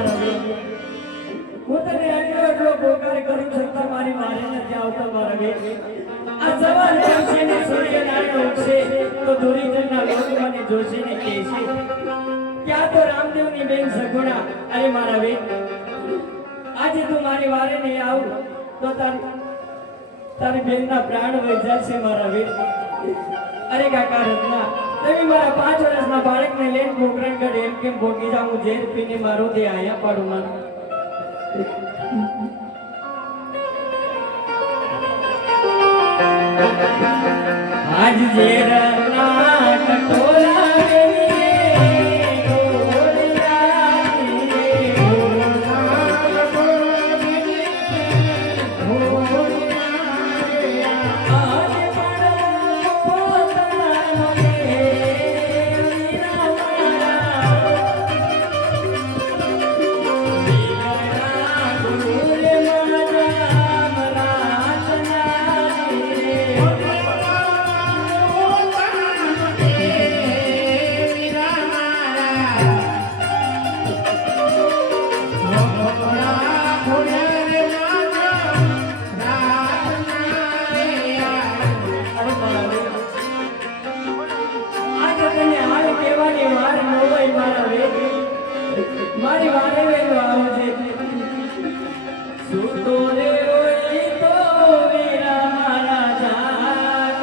મારા વેદ હું તને આટલો પોકાર કરું છતાં મારી મારે નથી આવતો મારા વેદ આ સવાર છે ને સૂર્યનારાયણ ઉગશે તો ધુરીધરના લોકો મને જોશીને કહેશે ક્યાં તો રામદેવની બેન સગુણા અરે મારા વેદ આજે તું મારી વારે નહીં આવ તો તારી બેનના પ્રાણ વહી જશે મારા વેદ અરે કાકા રત્ના તમે મારા 5 વર્ષના બાળકને લઈને ગોકરણગઢ એમ કેમ ભોગી જાઉં ઝેર પીને મારો દે આયા પાડું મારા આજ ઝેરના કટોરા મારી વારે વેલો આવજે સુતો રે ઓય તો વીરા મારા જાગ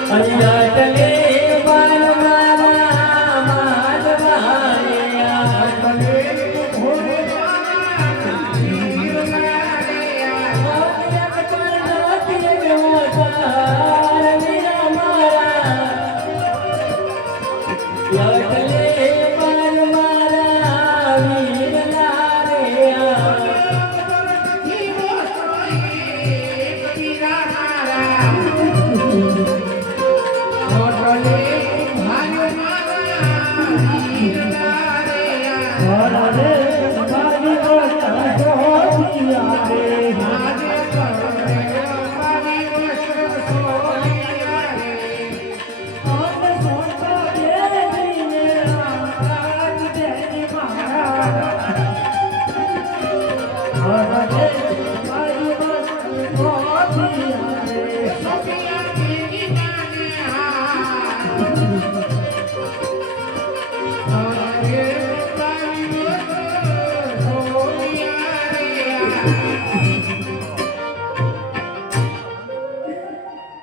અરિયા લટલે માર મારા વીરના રે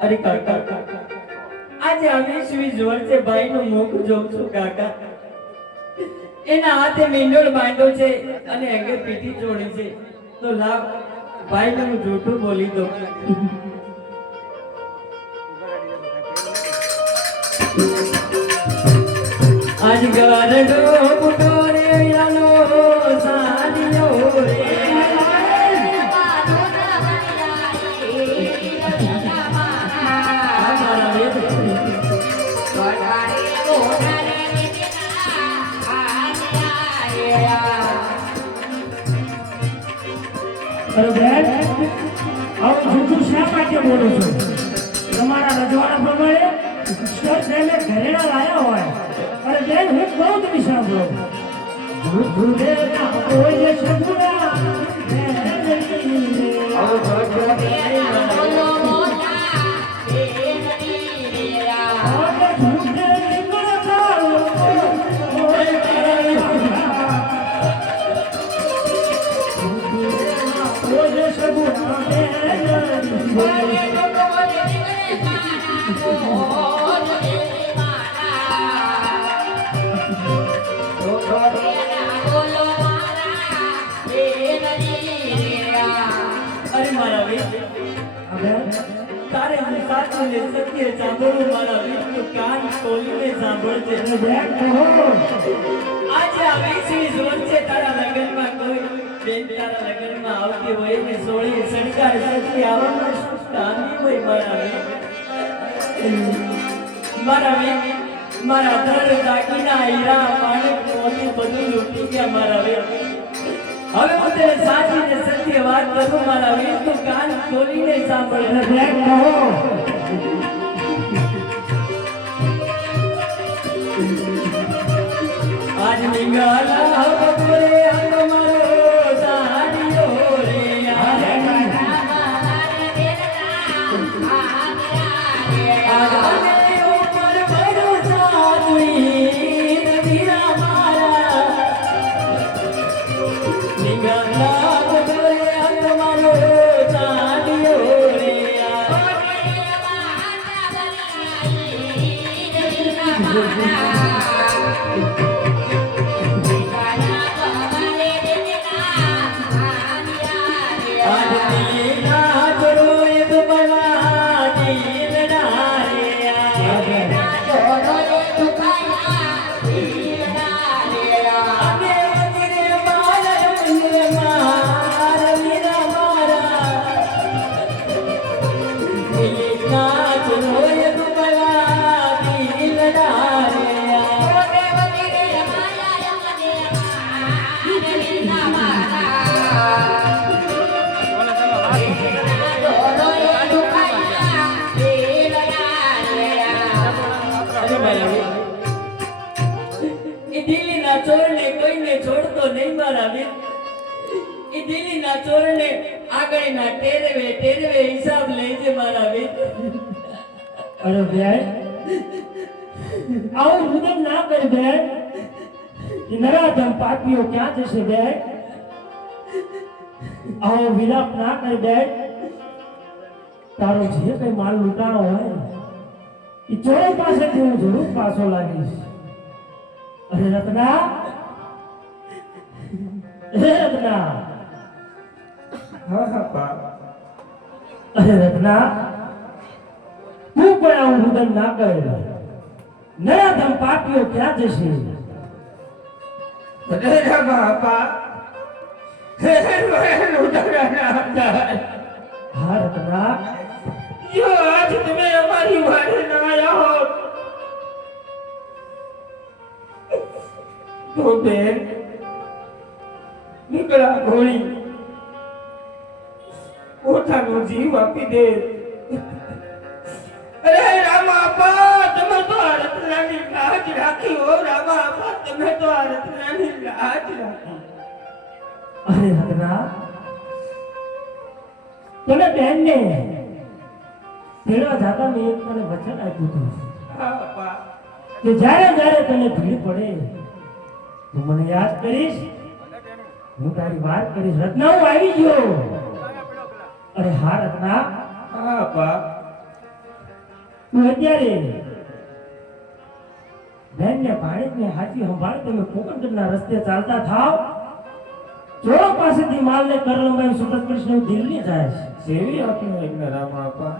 અરે કાકા આજે અમે શ્રી જોરસે ભાઈ નું મુખ જોઉં છું કાકા એના હાથે મીંડોળ બાંધ્યો છે અને અંગે પીઠી ચોળી છે તો લાવ ભાઈ ને હું જૂઠું બોલી દઉં આજ ગારડો બુટો રે યાનો સાડિયો રે અરે બેન આવું જૂઠું શા માટે બોલો છો? તમારા રજવાડા પ્રમાણે તેને ઘરેણા લાયા હોય. અરે બેન હું કહું તમે સાંભળો. જૂઠું રે ના કોઈ સગુણા અરે મારા વીર તારે હું સાચું ને સત્ય સાંભળવું મારા વીર તું કાન ખોલીને સાંભળજે આજે આવી શ્રી જોર છે તારા લગ્નમાં કોઈ બેન તારા લગ્નમાં આવતી હોય ને સોળી સડકાર સચી આવવાનો સ્થાન હોય મારા વીર મારા ધર દાગીના હીરા પાણી મોતી બધું લૂટી ગયા મારા વીર હવે હું તને સાચી ને સત્ય વાત કરું મારા વીર તું કાન ખોલીને સાંભળ આજ નિંગાલા બપોરે આનો મારો સાડિયો રે આને ઉપર બડો સાદુઈ નદીરા મારા નિંગાલા બપોરે આનો મારો સાડિયો રે ચોરને કોઈને છોડતો નહીં મારા વીર એ દિલ્હીના ચોરને આગળના ટેરવે હિસાબ લેજે મારા વીર અરે બેન આવું રુદન ના કરે બેન એ નરાધમ પાપીઓ ક્યાં જશે બેન આવો વિલાપ ના કરે બેન તારો જે કઈ માલ લૂંટાણો હોય એ ચોર પાસેથી હું જરૂર પાછો લાગીશ અરે રત્ના હે રત્ના હા બાપ અરે રત્ના તું પણ આવું રુદન ના કરે નરાધમ પાપીઓ ક્યાં જશે? અરે રામા આપા હે હા રત્ના, જો આજ તમે અમારી વારે ના આયા હો તો બેન નીકળા ઘોડી પોતાનો જીવ આપી દે. અરે રામા આપા તમે તો આ રત્નાની લાજ રાખી હો. રામા આપા તમે તો આ રત્નાની લાજ રાખી. અરે રત્ના, તને બેનને તેડવા જાતા મેં એક તને વચન આપ્યું હતું હા આપા કે જ્યારે જ્યારે તને ભીડ પડે તું મને યાદ કરીશ, હું તારી વાત કરીશ. રત્ના, હું આવી ગયો. અરે હા રત્ના, હા આપા તું અત્યારે બેનને ભાણેજને હાથી સંભાળી તમે કોકણગઢના રસ્તે ચાલતા થાવ. ચોરો પાસેથી માલને કરલંબાઈ સુરત કૃષ્ણ દિલ્હી જાય છે. સેવી આપી એક રામા આપા.